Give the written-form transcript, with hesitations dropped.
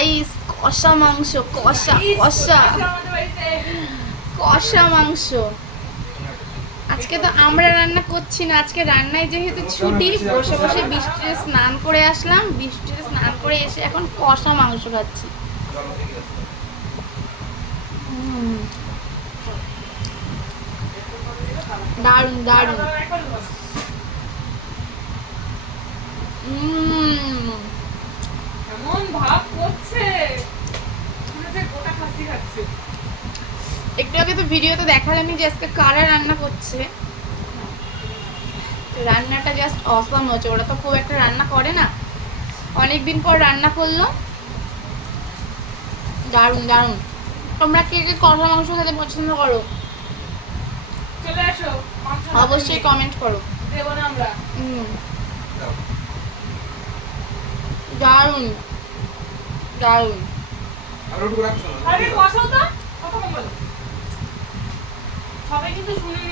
Guys কষা মাংস, কষা কষা কষা মাংস। আজকে তো আমরা রান্না করছি না, আজকে রান্নায় যেহেতু ছুটি, বসে বসে বৃষ্টিতে স্নান করে আসলাম, বৃষ্টিতে স্নান করে এসে এখন কষা মাংস খাচ্ছি। দারুন দারুন। এমন ভাব করছে যে গোটা খাসি খাচ্ছে। একটু আগে তো ভিডিওতে দেখালামই যে আজকে কারা রান্না করছে। রান্নাটা জাস্ট অসাম হচ্ছে। ওরা তো খুব একটা রান্না করে না, অনেকদিন পর রান্না করলো। দারুণ দারুণ। তোমরা কে কে কষা মাংস খেতে পছন্দ করো চলে আসো, অবশ্যই কমেন্ট করো। দেবো না আমরা। দারুণ দারুণ। আরে বসাও তো, কথা বলো। সবাই কিন্তু শুনে